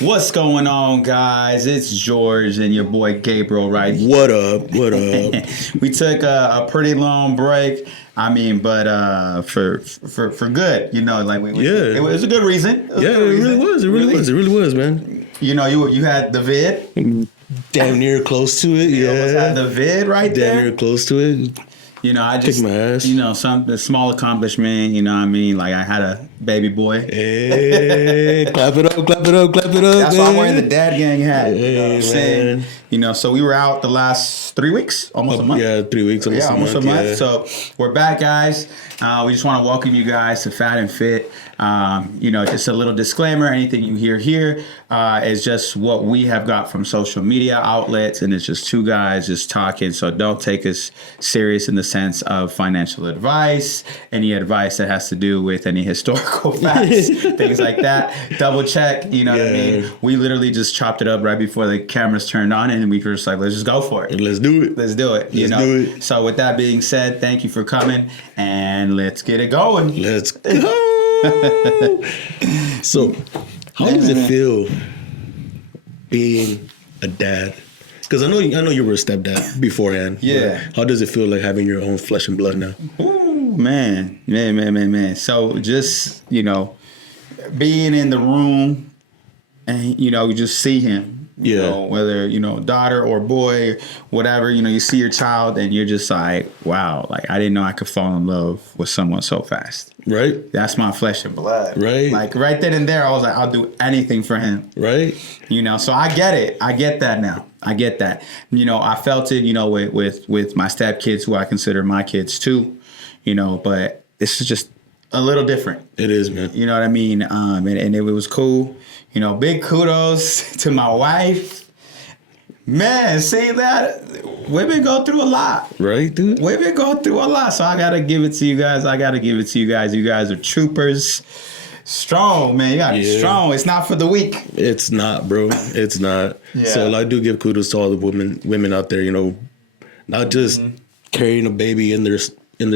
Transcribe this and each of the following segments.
What's going on, guys? It's Jorge and your boy Gabriel right here. What up? What up? We took a pretty long break. I mean, but for good, you know, like it was a good reason. It really was. It really was, man. You know, you had the vid. Damn near close to it. You almost had the vid right there. Damn near close to it. You know, I just, kick my ass. You know, a small accomplishment, you know what I mean? Like, I had a baby boy. Hey, clap it up, clap it up, clap it up. That's why I'm wearing the dad gang hat. Hey, you know what I'm saying? You know, so we were out the last 3 weeks, almost a month. Yeah, 3 weeks, almost a month. Yeah. So we're back, guys. We just want to welcome you guys to Fat and Fit. You know, just a little disclaimer, anything you hear here is just what we have got from social media outlets, and it's just two guys just talking. So don't take us serious in the sense of financial advice, any advice that has to do with any historical facts, things like that. Double check, you know what I mean? We literally just chopped it up right before the cameras turned on, and we were just like, let's just go for it. Let's do it. Let's do it. You know? So with that being said, thank you for coming, and let's get it going. Let's go. So, how does it feel being a dad? Because I know you were a stepdad beforehand. Yeah. How does it feel like having your own flesh and blood now? Ooh, man. So just, you know, being in the room and, you know, you just see him. You know, whether, you know, daughter or boy, whatever, you know, you see your child and you're just like, wow, like I didn't know I could fall in love with someone so fast. Right. That's my flesh and blood. Right. Like right then and there, I was like, I'll do anything for him. Right. You know, so I get it. I get that now. I get that. You know, I felt it, you know, with my stepkids, who I consider my kids too, you know, but this is just a little different. It is, man. You know what I mean? And it was cool. You know, big kudos to my wife. Man, see that? Women go through a lot. Right, dude? Women go through a lot. So I got to give it to you guys. You guys are troopers. Strong, man. You got to be strong. It's not for the weak. It's not, bro. It's not. Yeah. So I do give kudos to all the women out there, you know, not just carrying a baby in their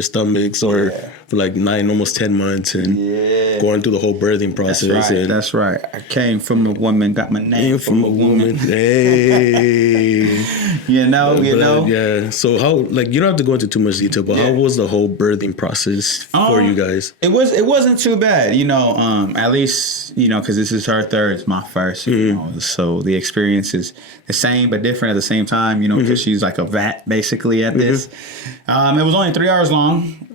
stomachs or for like 9, almost 10 months and going through the whole birthing process. That's right. I came from a woman, got my name from a woman. Hey. you know. Yeah. So how, like, you don't have to go into too much detail, but how was the whole birthing process for you guys? It wasn't too bad, you know, at least, you know, because this is her third, it's my first, you know, so the experience is the same but different at the same time, you know, because she's like a vat basically at this. It was only 3 hours long.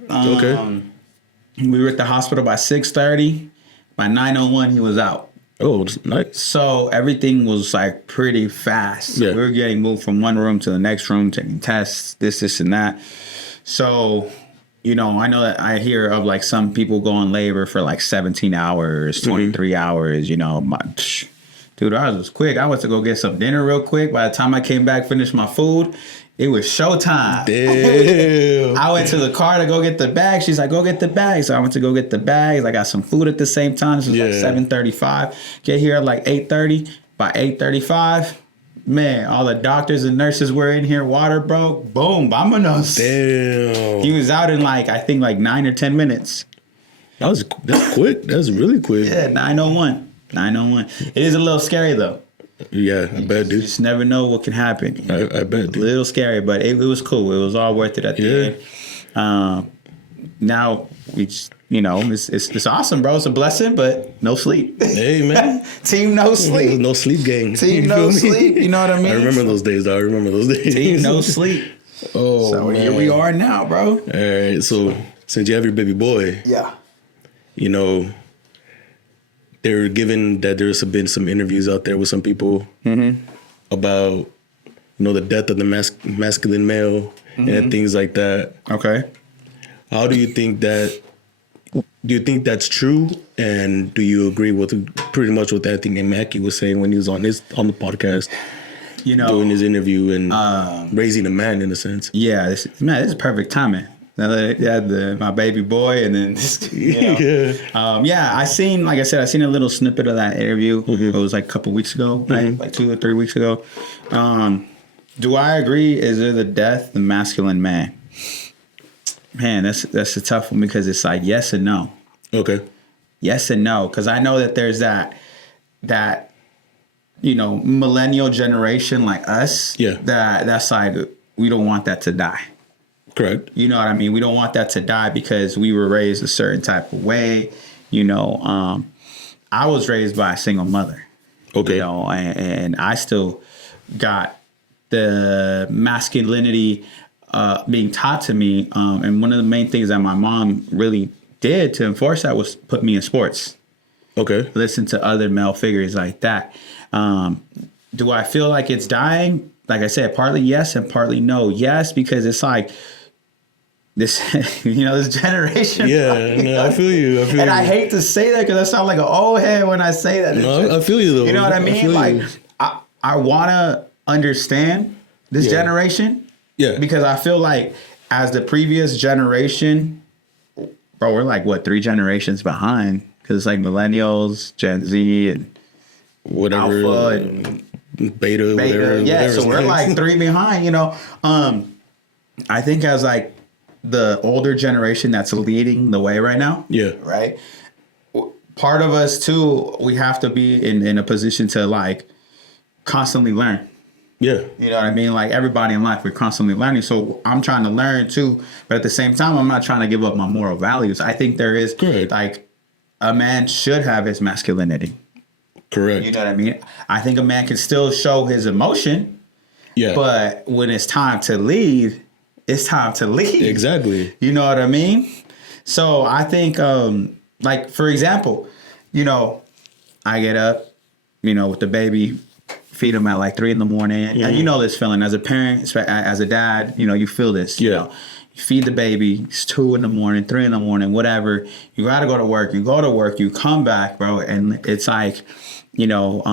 We were at the hospital by 6:30. By 9:01, he was out. Oh, nice. So everything was like pretty fast. Yeah. We were getting moved from one room to the next room, taking tests, this and that. So, you know, I know that I hear of like some people go in labor for like 17 hours, 23 hours, you know. Dude, ours was quick. I went to go get some dinner real quick. By the time I came back, finished my food, it was showtime. Damn. I went to the car to go get the bag. She's like, go get the bag. So I went to go get the bags. I got some food at the same time. This was like 7:35. Get here at like 8:30. By 8:35, man, all the doctors and nurses were in here. Water broke. Boom. Vámonos. Damn. He was out in like, I think like 9 or 10 minutes. That's quick. That's really quick. Yeah, 9:01. 9:01. It is a little scary though. Yeah, I bet, dude. You just never know what can happen. I bet, dude. A little scary, but it was cool. It was all worth it at the end. Now we just, you know, it's awesome, bro. It's a blessing, but no sleep. Hey, man. Team no sleep. No sleep gang. Team no sleep. You know what I mean? I remember those days. Team no sleep. Oh, so man. Here we are now, bro. All right. So since you have your baby boy, you know, they're given that there's been some interviews out there with some people about, you know, the death of the masculine male and things like that. Okay. How do you think that? Do you think that's true? And do you agree with pretty much what Anthony Mackie was saying when he was on the podcast? You know, doing his interview and raising a man in a sense. Yeah, this is perfect timing. Now that I had my baby boy, and then I seen, like I said, I seen a little snippet of that interview. It was like a couple weeks ago, right? Like 2 or 3 weeks ago. Do I agree? Is there the death the masculine man? Man, that's a tough one because it's like yes and no. Okay. Yes and no, because I know that there's that millennial generation like us, Yeah. that's like, we don't want that to die. Correct. You know what I mean? We don't want that to die because we were raised a certain type of way. I was raised by a single mother. Okay. And I still got the masculinity being taught to me. And one of the main things that my mom really did to enforce that was put me in sports. Okay. Listen to other male figures like that. Do I feel like it's dying? Like I said, partly yes and partly no. Yes, because it's like this, this generation. Yeah, no, I feel you. And I hate to say that because I sound like an old head when I say that. No, I feel you though. You know what I mean? Like, I want to understand this generation. Yeah. Because I feel like as the previous generation, bro, we're like, 3 generations behind? Because it's like millennials, Gen Z, and whatever. Alpha and beta, whatever. Yeah, so we're like 3 behind, I think as like the older generation that's leading the way right now. Yeah. Right. Part of us too, we have to be in a position to like constantly learn. Yeah. You know what I mean? Like everybody in life, we're constantly learning. So I'm trying to learn too, but at the same time, I'm not trying to give up my moral values. I think there is like a man should have his masculinity. Correct. You know what I mean? I think a man can still show his emotion. Yeah. But when it's time to lead, it's time to lead. Exactly. You know what I mean? So I think, like, for example, I get up, with the baby, feed him at like 3 a.m. And you know this feeling as a parent, as a dad, you feel this. Yeah. You feed the baby, it's 2 a.m, 3 a.m, whatever. You got to go to work. You go to work, you come back, bro. And it's like, no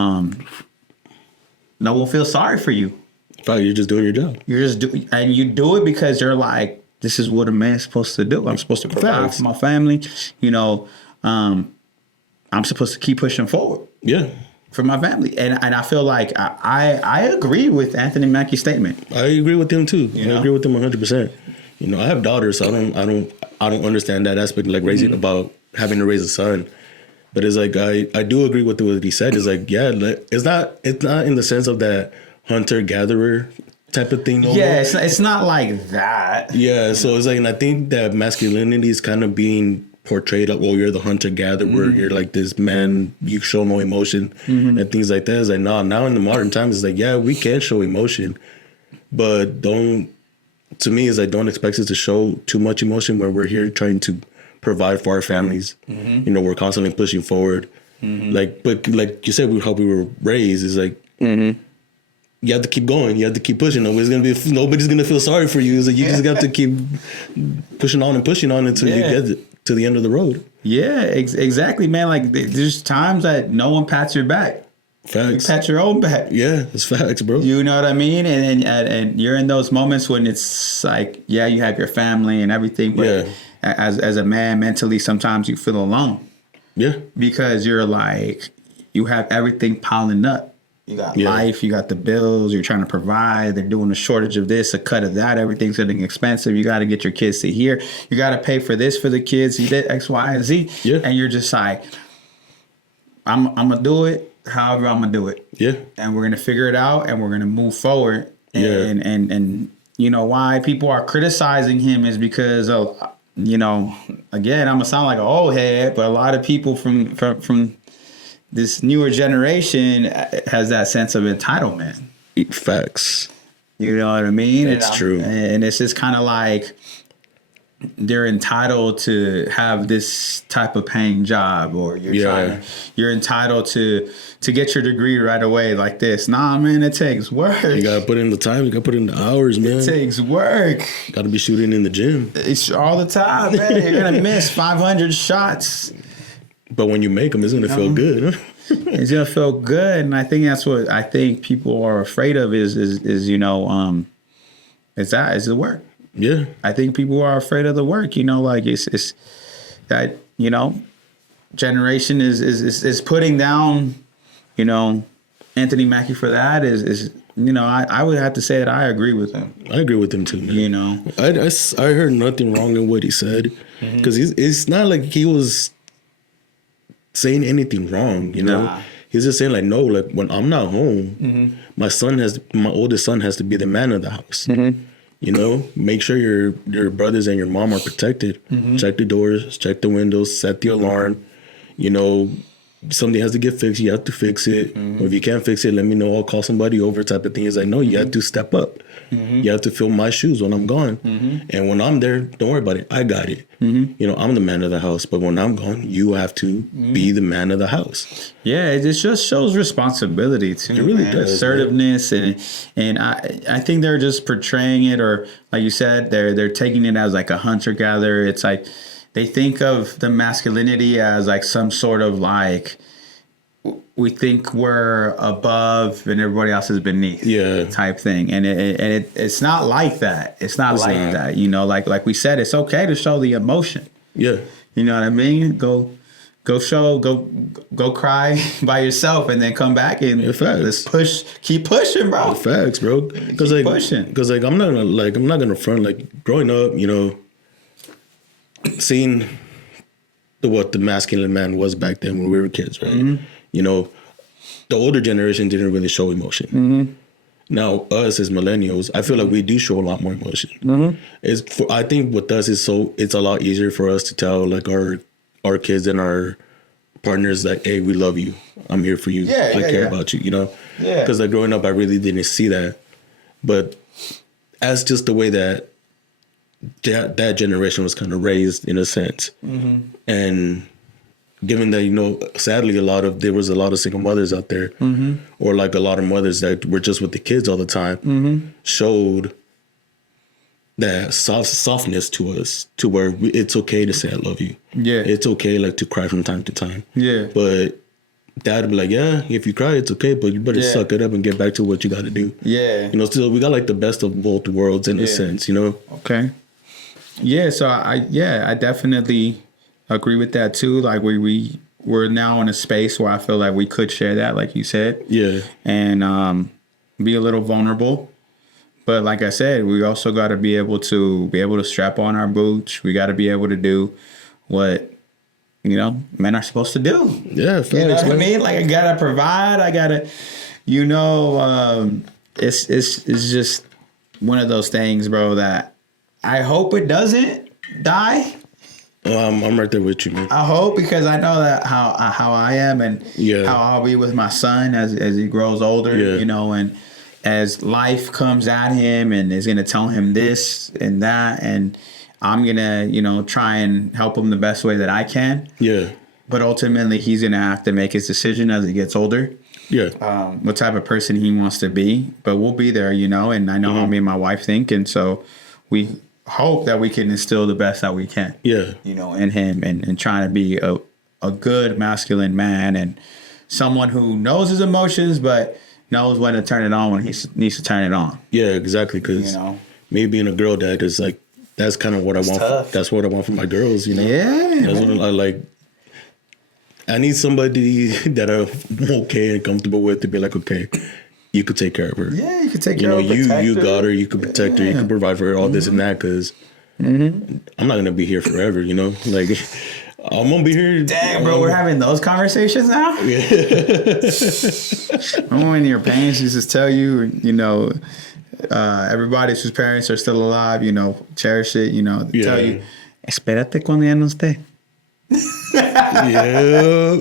one feels sorry for you. You're just doing your job. And you do it because you're like, this is what a man's supposed to do. I'm supposed to provide for my family. I'm supposed to keep pushing forward. Yeah. For my family. And I feel like I agree with Anthony Mackie's statement. I agree with him too. I agree with him 100%. I have daughters, so I don't understand that aspect, like raising about having to raise a son. But it's like I do agree with what he said. It's like, yeah, it's not in the sense of that hunter-gatherer type of thing. Yeah, it's not like that. Yeah, so it's like, and I think that masculinity is kind of being portrayed of, you're the hunter-gatherer, you're like this man, you show no emotion, and things like that. It's like, now in the modern times, it's like, yeah, we can show emotion, but to me, it's like, don't expect us to show too much emotion where we're here trying to provide for our families. We're constantly pushing forward. But like you said, how we were raised is like, you have to keep going. You have to keep pushing. Nobody's gonna feel sorry for you. It's like you just got to keep pushing on until you get to the end of the road. Yeah, exactly, man. Like there's times that no one pats your back. Facts. You pat your own back. Yeah, it's facts, bro. You know what I mean? And you're in those moments when it's like, yeah, you have your family and everything, but as a man, mentally, sometimes you feel alone. Yeah. Because you're like, you have everything piling up. You got life, you got the bills, you're trying to provide, they're doing a shortage of this, a cut of that, everything's getting expensive. You got to get your kids to here. You got to pay for this for the kids. You did X, Y, and Z. Yeah. And you're just like, I'm going to do it however I'm going to do it. Yeah. And we're going to figure it out and we're going to move forward. And you know why people are criticizing him is because of, again, I'm going to sound like an old head, but a lot of people from this newer generation has that sense of entitlement. Facts. You know what I mean? It's true. And it's just kind of like they're entitled to have this type of paying job, or you're entitled to get your degree right away like this. Nah, man, it takes work. You got to put in the time. You got to put in the hours, man. It takes work. Got to be shooting in the gym. It's all the time, man. You're going to miss 500 shots. But when you make them, it's going to feel good. It's going to feel good. And I think that's what I think people are afraid of is the work. Yeah. I think people are afraid of the work, like it's that, generation is putting down, Anthony Mackie for that is I would have to say that I agree with him. I agree with him too, man. I heard nothing wrong in what he said because it's not like he was saying anything wrong, Nah. He's just saying like, no, like when I'm not home, my oldest son has to be the man of the house. You know, make sure your brothers and your mom are protected. Check the doors, check the windows, set the alarm. You know, something has to get fixed, you have to fix it. Or if you can't fix it, let me know, I'll call somebody over type of thing. It's like, no, you have to step up. You have to fill my shoes when I'm gone. And when I'm there, don't worry about it. I got it. You know, I'm the man of the house. But when I'm gone, you have to be the man of the house. Yeah, it just shows responsibility too. It really does. Assertiveness, and I think they're just portraying it, or like you said, they're taking it as like a hunter-gatherer. It's like they think of the masculinity as like some sort of like, we think we're above and everybody else is beneath, type thing, and it's not like that. It's not like that. You know, like we said, it's okay to show the emotion. Yeah, you know what I mean. Go cry by yourself, and then come back and let's keep pushing, bro. Facts, bro. Because like I'm not gonna front. Like growing up, you know, seeing what the masculine man was back then when we were kids, right? You know, the older generation didn't really show emotion. Now, us as millennials, I feel like we do show a lot more emotion. I think with us it's a lot easier for us to tell like our kids and our partners like, hey, we love you. I'm here for you. I care about you, you know? Because like growing up, I really didn't see that. But as just the way that generation was kind of raised in a sense. And given that, you know, sadly, there was a lot of single mothers out there, or like a lot of mothers that were just with the kids all the time, showed that softness to us, to where it's okay to say I love you. Yeah, it's okay like to cry from time to time. Yeah, but dad would be like, yeah, if you cry, it's okay, but you better suck it up and get back to what you got to do. Yeah, you know, still we got like the best of both worlds in a sense, you know. Okay. Yeah, so I definitely agree with that too. Like we're now in a space where I feel like we could share that, like you said. Yeah. And be a little vulnerable. But like I said, we also got to be able to strap on our boots. We got to be able to do what, you know, men are supposed to do. Yeah. You know what I mean? Like I got to provide. I got to, you know, it's just one of those things, bro, that I hope it doesn't die. I'm right there with you, man. I hope, because I know that how I am and how I'll be with my son as he grows older, you know, and as life comes at him and is going to tell him this and that, and I'm going to, you know, try and help him the best way that I can. Yeah. But ultimately, he's going to have to make his decision as he gets older. Yeah. What type of person he wants to be. But we'll be there, you know, and I know how me and my wife think, and so we hope that we can instill the best that we can. Yeah. You know, in him, and trying to be a good masculine man, and someone who knows his emotions but knows when to turn it on when he needs to turn it on. Yeah, exactly. Because me being a girl dad is like, that's kind of what I want. That's what I want for my girls, you know? Yeah. That's what I like. I need somebody that I'm okay and comfortable with to be like, okay, you could take care of her. Yeah, you could take care of her. You got her. You could protect her. You could provide for her, all this and that, because I'm not going to be here forever, you know? Like, I'm going to be here. Dang, bro, we're having those conversations now? Yeah. Remember when your parents used to tell you, you know, everybody whose parents are still alive, you know, cherish it, you know, tell you, espérate cuando ya no esté. Yeah.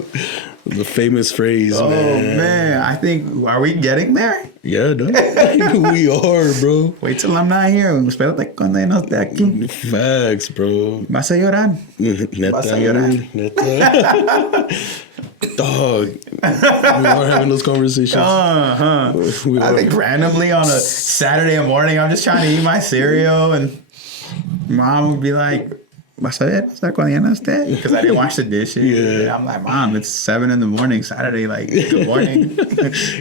The famous phrase, man. Oh, man. I think, are we getting there? Yeah, dude. We are, bro. Wait till I'm not here. Espérate cuando ya no esté aquí. Facts, bro. Vas a llorar. Vas a llorar. Dog. We are having those conversations. I think randomly on a Saturday morning, I'm just trying to eat my cereal, and mom would be like, vas a ver cuando ya no esté? Because I didn't wash the dishes. Yeah. I'm like, Mom, it's 7 a.m, Saturday. Like, good morning.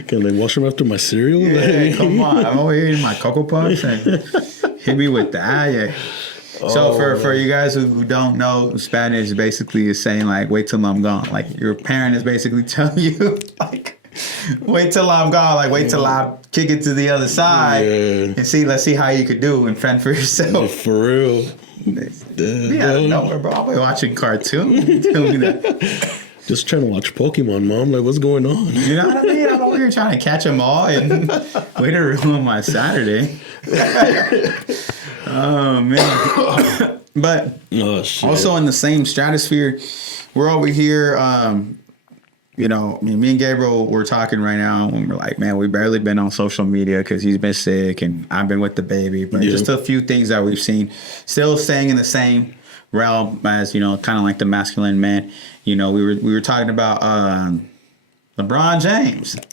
Can I wash them after my cereal? Yeah, come on. I'm over here eating my Cocoa Puffs, and hit me with that. Yeah. So for you guys who don't know, Spanish basically is saying like, wait till I'm gone. Like your parent is basically telling you like, wait till I'm gone. Like wait till I kick it to the other side and let's see how you could do and fend for yourself. For real. Yeah, I don't know, bro. I'll be watching cartoons. Tell me that. Just trying to watch Pokemon, Mom. Like, what's going on? You know what I mean? I'm over here trying to catch them all and way to ruin my Saturday. Oh, man. But also in the same stratosphere, we're over here, you know, me and Gabriel, we're talking right now, and we're like, man, we barely been on social media because he's been sick, and I've been with the baby. But just a few things that we've seen, still staying in the same realm as, you know, kind of like the masculine man. You know, we were talking about LeBron James, and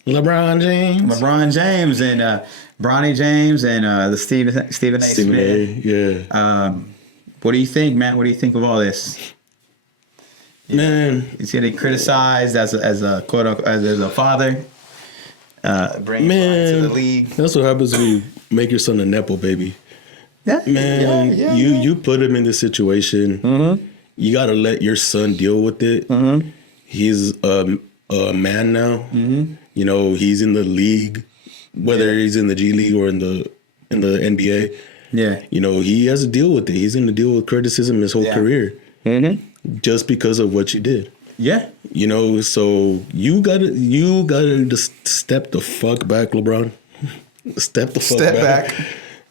Bronny James, and the Stephen A. Smith. Yeah. What do you think, Matt? What do you think of all this? Man, he's getting criticized as a quote unquote as a father. Bringing to the league. That's what happens when you make your son a nepo baby. Yeah, man. You put him in this situation. Mm-hmm. You got to let your son deal with it. Mm-hmm. He's a man now. Mm-hmm. You know, he's in the league, whether he's in the G League or in the NBA. Yeah, you know, he has to deal with it. He's going to deal with criticism his whole career. Mm-hmm. Just because of what you did. Yeah. You know, so you gotta just step the fuck back, LeBron. Step back.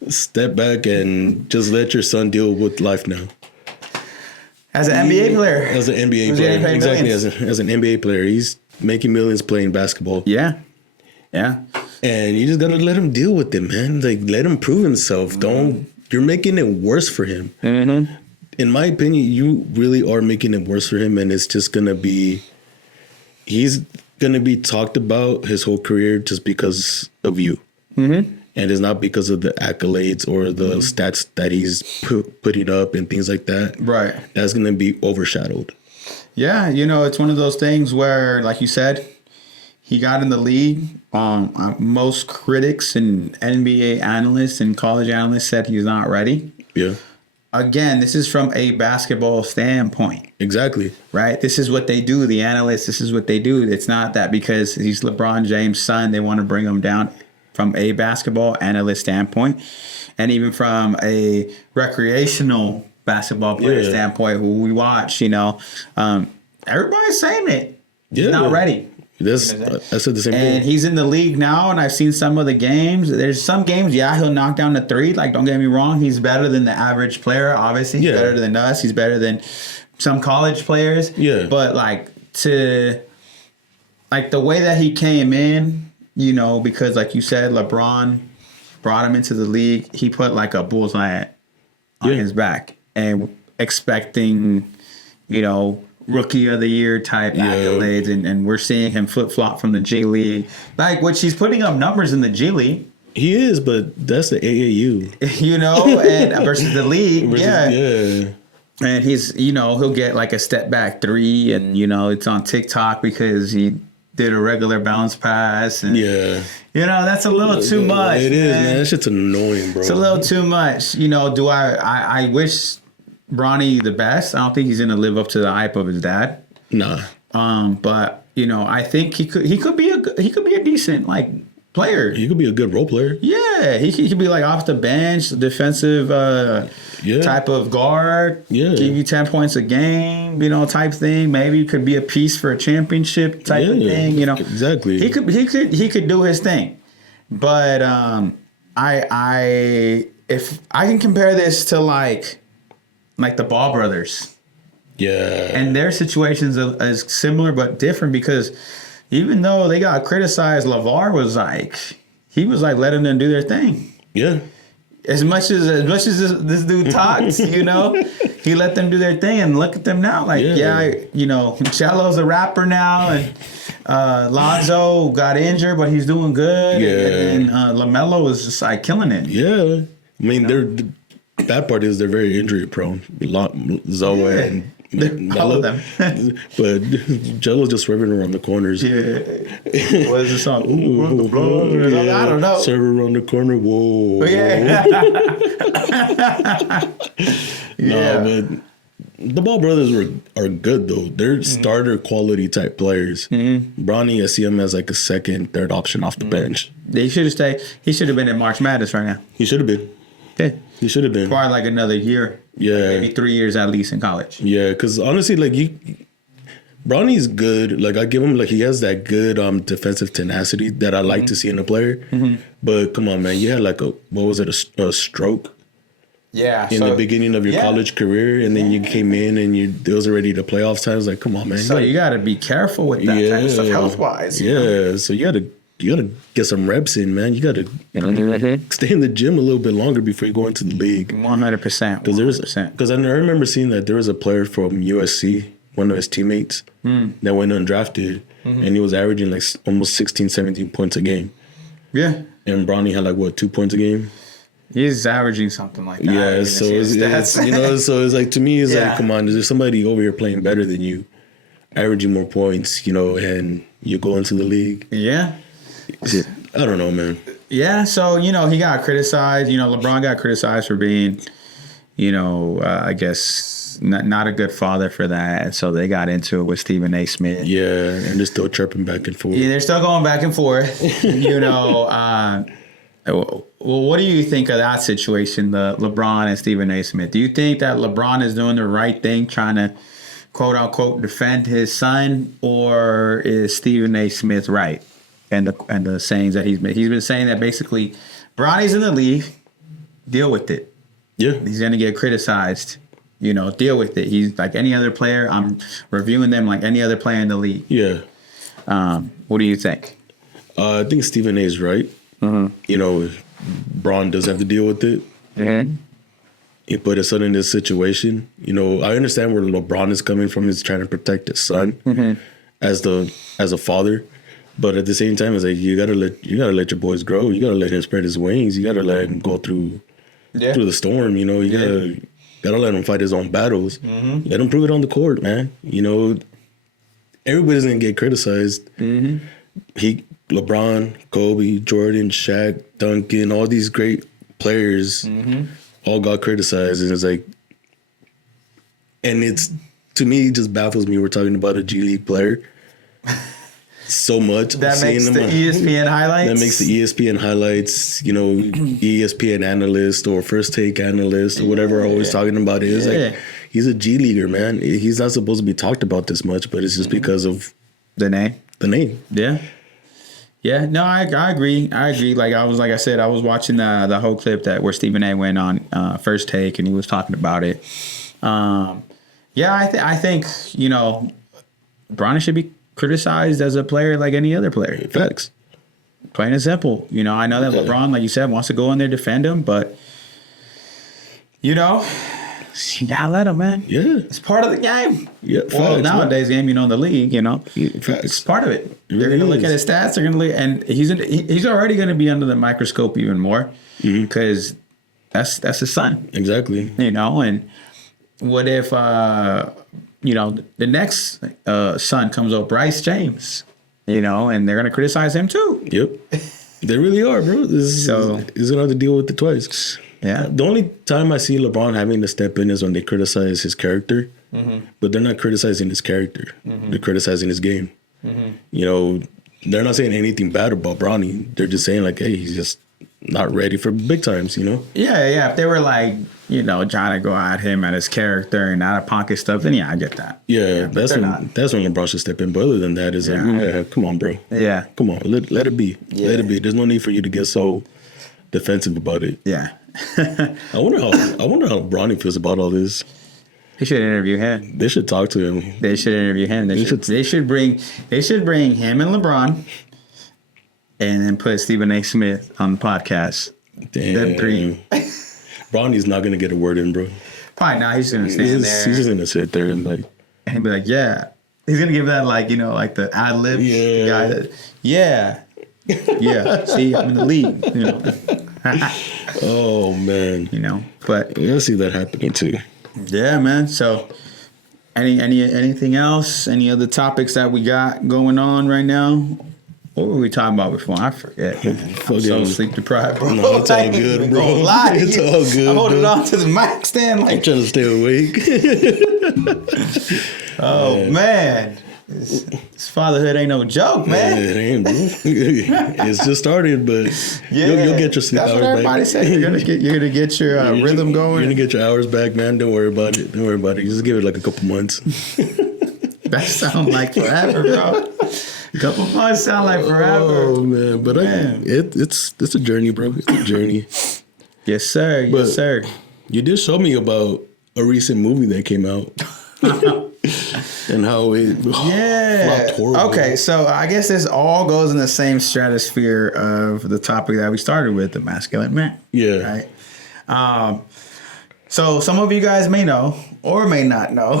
Step back and just let your son deal with life now. As an NBA player. As an NBA player. Exactly. As an NBA player. He's making millions playing basketball. Yeah. Yeah. And you just gotta let him deal with it, man. Like, let him prove himself. You're making it worse for him. Mm-hmm. In my opinion, you really are making it worse for him, and it's just going to be, he's going to be talked about his whole career just because of you. Mm-hmm. And it's not because of the accolades or the stats that he's putting up and things like that. Right. That's going to be overshadowed. Yeah, you know, it's one of those things where, like you said, he got in the league. Most critics and NBA analysts and college analysts said he's not ready. Yeah. Again, this is from a basketball standpoint. Exactly. Right? This is what they do. The analysts, this is what they do. It's not that because he's LeBron James' son, they want to bring him down from a basketball analyst standpoint. And even from a recreational basketball player standpoint, who we watch, you know, everybody's saying it. He's not ready. I said the same thing. And he's in the league now, and I've seen some of the games. There's some games, he'll knock down the three. Like, don't get me wrong, he's better than the average player. Obviously, he's better than us. He's better than some college players. Yeah. But the way that he came in, you know, because like you said, LeBron brought him into the league. He put like a bullseye on his back and expecting, you know, rookie of the year type accolades, and we're seeing him flip-flop from the G League, which he's putting up numbers in the G League. He is, but that's the AAU. You know, and versus the league. Yeah. And he's, you know, he'll get like a step back three, and, you know, it's on TikTok because he did a regular bounce pass. And, you know, that's a little too much. It is, man. That shit's annoying, bro. It's a little too much. You know, I wish Bronny the best. I don't think he's going to live up to the hype of his dad. Nah. But, you know, I think he could be a decent player. He could be a good role player. Yeah, he could be off the bench, defensive type of guard. Yeah, give you 10 points a game, you know, type thing. Maybe could be a piece for a championship type of thing. You know, exactly. He could do his thing. But if I can compare this to like the Ball brothers. Yeah, and their situations is similar but different because even though they got criticized, LeVar was letting them do their thing. Yeah. As much as this dude talks, you know, he let them do their thing, and look at them now. You know, Cello's a rapper now, and Lonzo got injured, but he's doing good. Yeah. And LaMelo is just killing it. Yeah. I mean, that part is they're very injury prone. Zoe and all of them. But Jello's just swerving around the corners. Yeah. What is the song? Ooh, I don't know. Serve around the corner. Whoa. Yeah. No, but the Ball brothers are good though. They're starter quality type players. Mm-hmm. Bronny, I see him as like a second, third option off the bench. They should have stayed. He should have been in March Madness right now. He should have been. Yeah. He should have been. Probably another year. Yeah. Maybe 3 years at least in college. Yeah, because honestly, Bronny's good. Like I give him he has that good defensive tenacity that I like to see in a player. Mm-hmm. But come on, man, you had a stroke. Yeah. In the beginning of your college career, and then you came in and it was already the playoff time. It's like, come on, man. So you got to be careful with that type of stuff health wise. Yeah. So you got to get some reps in, man. You got to stay in the gym a little bit longer before you go into the league. 100%. Because I remember seeing that there was a player from USC, one of his teammates, that went undrafted, and he was averaging almost 16, 17 points a game. Yeah. And Bronny had 2 points a game. He's averaging something like that. Yeah, so it's like, to me, it's like, come on, is there somebody over here playing better than you, averaging more points, and you go into the league? Yeah. I don't know, man. Yeah, so, he got criticized. LeBron got criticized for being, I guess, not a good father for that. So they got into it with Stephen A. Smith. Yeah, and they're still chirping back and forth. Yeah, they're still going back and forth. Well, what do you think of that situation, the LeBron and Stephen A. Smith? Do you think that LeBron is doing the right thing, trying to, quote unquote, defend his son, or is Stephen A. Smith right? And the sayings that he's been saying that basically, Bronny's in the league, deal with it. Yeah, he's gonna get criticized. Deal with it. He's like any other player. I'm reviewing them like any other player in the league. Yeah. What do you think? I think Stephen A. is right. Mm-hmm. Bron does have to deal with it. Mm-hmm. He put his son in this situation. I understand where LeBron is coming from. He's trying to protect his son as a father, but at the same time, it's like you gotta let your boys grow. You gotta let him spread his wings. You gotta let him go through the storm. You gotta let him fight his own battles. Mm-hmm. Let him prove it on the court, man. Everybody's gonna get criticized. Mm-hmm. LeBron, Kobe, Jordan, Shaq, Duncan, all these great players all got criticized. And it's like, and it's, to me, it just baffles me. We're talking about a G League player so much. That makes the ESPN highlights? That makes the ESPN highlights, ESPN analyst or first take analyst or whatever always talking about it. It's like, he's a G Leaguer, man. He's not supposed to be talked about this much, but it's just because of the name. Yeah. Yeah, no, I agree. Like I said, I was watching the whole clip where Stephen A. went on First Take, and he was talking about it. I think Bronny should be criticized as a player like any other player. Facts. Plain and simple. I know that LeBron, like you said, wants to go in there defend him, but you gotta let him, man. Yeah, it's part of the game. Yeah, well, nowadays game, the league, it's part of it. They're gonna look at his stats. They're gonna look, and he's already gonna be under the microscope even more because that's his son. Exactly. And what if the next son comes up, Bryce James, and they're gonna criticize him too. Yep, they really are, bro. He's gonna have to deal with it twice. Yeah. The only time I see LeBron having to step in is when they criticize his character, but they're not criticizing his character. They're criticizing his game. They're not saying anything bad about Bronny. They're just saying like, hey, he's just not ready for big times, Yeah. If they were like, trying to go at him at his character and out of pocket stuff, then I get that. Yeah, that's when LeBron should step in. But other than that, it's like, come on, bro. Yeah. Come on, let it be. Yeah. Let it be. There's no need for you to get so defensive about it. Yeah. I wonder how Bronny feels about all this. They should interview him. They should talk to him. They should interview him. They should bring him and LeBron, and then put Stephen A. Smith on the podcast. Damn. Bronny's not gonna get a word in, bro. Probably not. He's gonna stand there. He's just gonna sit there and and be like, yeah. He's gonna give that like the ad lib guy that yeah. See, I'm in the league. Oh man, but I see that happening too. Yeah, man. So, anything else? Any other topics that we got going on right now? What were we talking about before? I forget. I'm so sleep deprived, bro. No, it's all good, bro. It's all good. I'm holding on to the mic stand. I'm trying to stay awake. Oh man. This fatherhood ain't no joke, man. It ain't, bro. It's just started, but you'll get your sleep hours back. That's what everybody said. You're gonna get your rhythm going. You're gonna get your hours back, man. Don't worry about it. Just give it like a couple months. That sounds like forever, bro. A couple months sound like forever. Oh man, but it's a journey, bro. It's a journey. Yes, sir. Yes, sir. You did show me about a recent movie that came out. And how it flopped horribly. Okay, so I guess this all goes in the same stratosphere of the topic that we started with, the masculine man. Yeah. Right. So some of you guys may know or may not know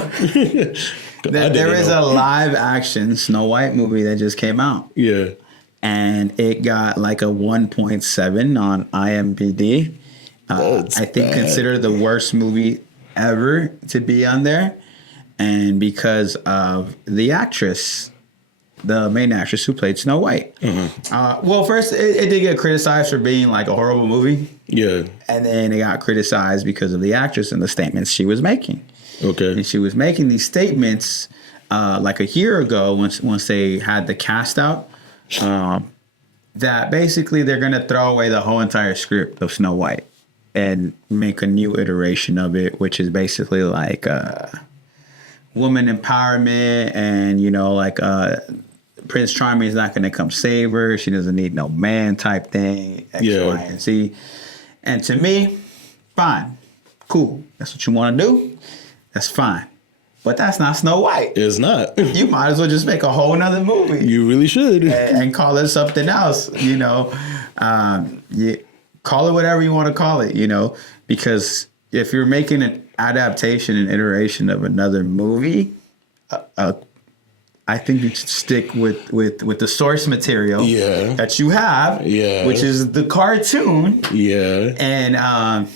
that there is a live action Snow White movie that just came out. Yeah. And it got like a 1.7 on IMDb. I think considered the worst movie ever to be on there. And because of the actress, the main actress who played Snow White. Mm-hmm. Well, first, it did get criticized for being like a horrible movie. Yeah. And then it got criticized because of the actress and the statements she was making. Okay. And she was making these statements like a year ago once they had the cast out, that basically they're going to throw away the whole entire script of Snow White and make a new iteration of it, which is basically like... woman empowerment, and like Prince Charming is not going to come save her. She doesn't need no man type thing. X, Y, and Z. And to me, fine, cool. That's what you want to do. That's fine. But that's not Snow White. It's not. You might as well just make a whole nother movie. You really should. And call it something else. You call it whatever you want to call it. Because if you're making an adaptation and iteration of another movie, I think you should stick with the source material that you have, which is the cartoon, and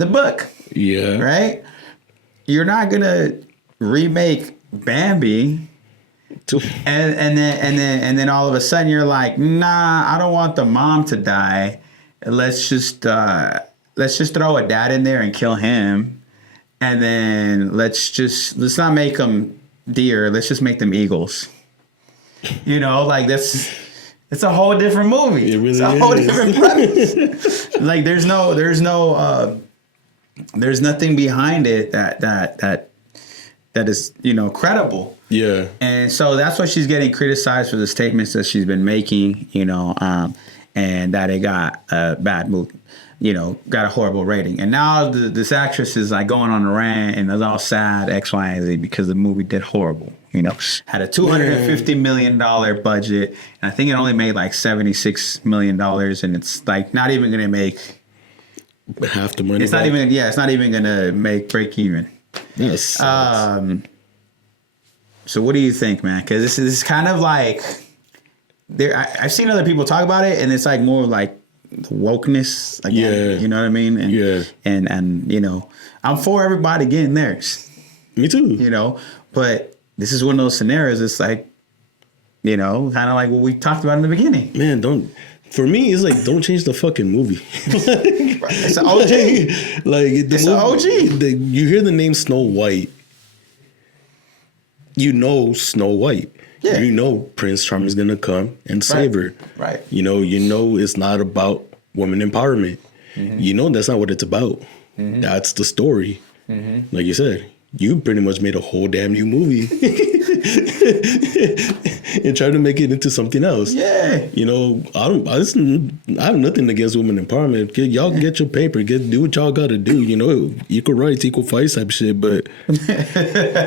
the book, right? You're not gonna remake Bambi, and then all of a sudden you're like, nah, I don't want the mom to die. Let's just throw a dad in there and kill him. And then let's not make them deer. Let's just make them eagles. It's a whole different movie. It really is. It's a whole different premise. Like there's nothing behind it that is credible. Yeah. And so that's why she's getting criticized for the statements that she's been making. And that it got a bad movie. Got a horrible rating. And now this actress is like going on a rant and is all sad, X, Y, and Z, because the movie did horrible. Had a $250 million budget. And I think it only made like $76 million. And it's like not even going to make half the money. It's not even going to break even. Yes. So what do you think, man? Because this is kind of like, I've seen other people talk about it, and it's like more like wokeness again, you know what I mean? And and I'm for everybody getting theirs. Me too. But this is one of those scenarios. It's like, kind of like what we talked about in the beginning. Man, for me, it's like, don't change the fucking movie. It's an OG. It's an OG. You hear the name Snow White, Snow White. Yeah. Prince Charming is gonna come and save her. Right. It's not about woman empowerment. Mm-hmm. That's not what it's about. Mm-hmm. That's the story. Mm-hmm. Like you said, you pretty much made a whole damn new movie and tried to make it into something else. Yeah. I have nothing against women empowerment. Y'all get your paper, do what y'all gotta do. Equal rights, equal fights type shit. But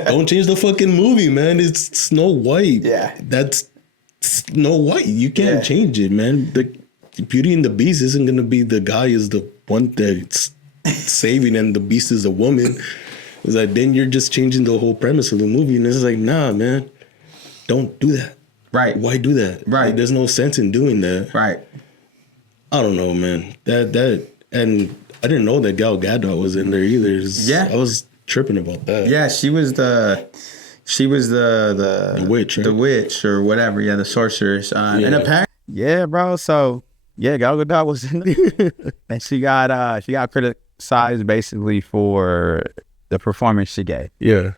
don't change the fucking movie, man. It's Snow White. Yeah. That's Snow White. You can't change it, man. The Beauty and the Beast isn't gonna be the guy is the one that's saving and the beast is a woman. It's like, then you're just changing the whole premise of the movie. And it's like, nah, man, don't do that. Right. Why do that? Right. There's no sense in doing that. Right. I don't know, man. That and I didn't know that Gal Gadot was in there either. I was tripping about that. Yeah, she was the witch, right? The witch or whatever. Yeah, the sorceress. And apparently, bro. So Gal Gadot was in there, and she got criticized basically for the performance she gave. Yeah.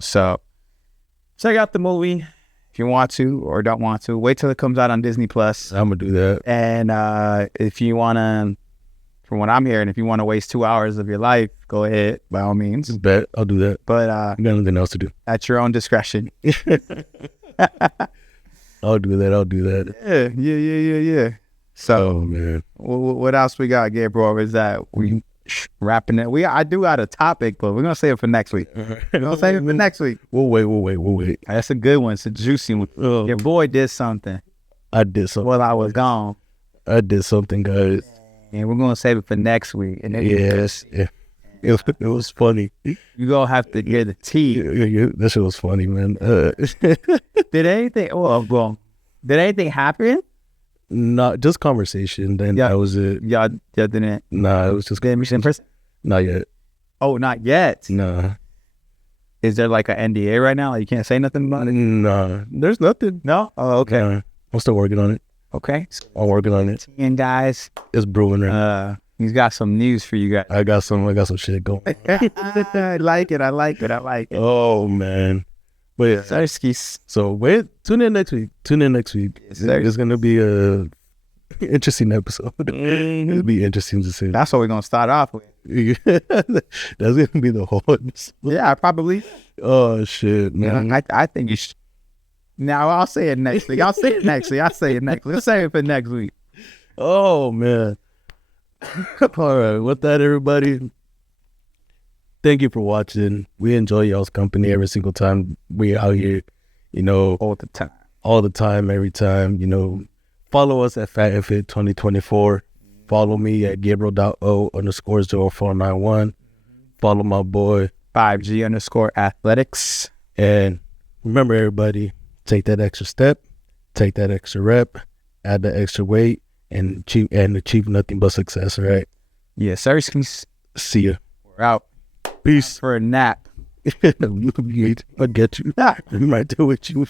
So check out the movie if you want to or don't want to. Wait till it comes out on Disney Plus. I'm gonna do that. And if you wanna from what I'm hearing, if you want to waste 2 hours of your life, go ahead, by all means. Bet I'll do that. But I got nothing else to do. At your own discretion. I'll do that. Yeah. So, oh man, what else we got, Gabriel? Is that we wrapping it? I do got a topic, but we're gonna save it for next week. We're gonna save it for next week. We'll wait. That's a good one. It's a juicy one. Your boy did something. I did something. While I was gone. I did something, guys. And we're gonna save it for next week. And then it was funny. You gonna have to hear the tea. That shit was funny, man. Did anything? Did anything happen? Not just conversation. Then that was it. Y'all didn't. Nah, it was just. Did in person? Not yet. Oh, not yet. Nah. Is there like an NDA right now? Like you can't say nothing about it? Nah, there's nothing. No. Oh, okay. Nah, I'm still working on it. Okay. I'm working on it. And guys, it's brewing right. He's got some news for you guys. I got some shit going. I like it. Oh man. But yeah. Sarskis. So wait, tune in next week. It's gonna be a interesting episode. It'll be interesting to see. That's what we're gonna start off with. That's gonna be the whole episode. Yeah, probably. Oh shit, man. I think you should. Now I'll say it next week. Let's say it for next week. Oh man. All right. With that, everybody, thank you for watching. We enjoy y'all's company every single time we out here. All the time, every time. Follow us at Phat and Phit 2024. Follow me at Gabriel.o_0491. Follow my boy 5G_athletics. And remember, everybody, take that extra step, take that extra rep, add that extra weight, and achieve nothing but success, all right? Yeah, sir. See ya. We're out. Peace. For a nap. I'll get you. I'm right there with you.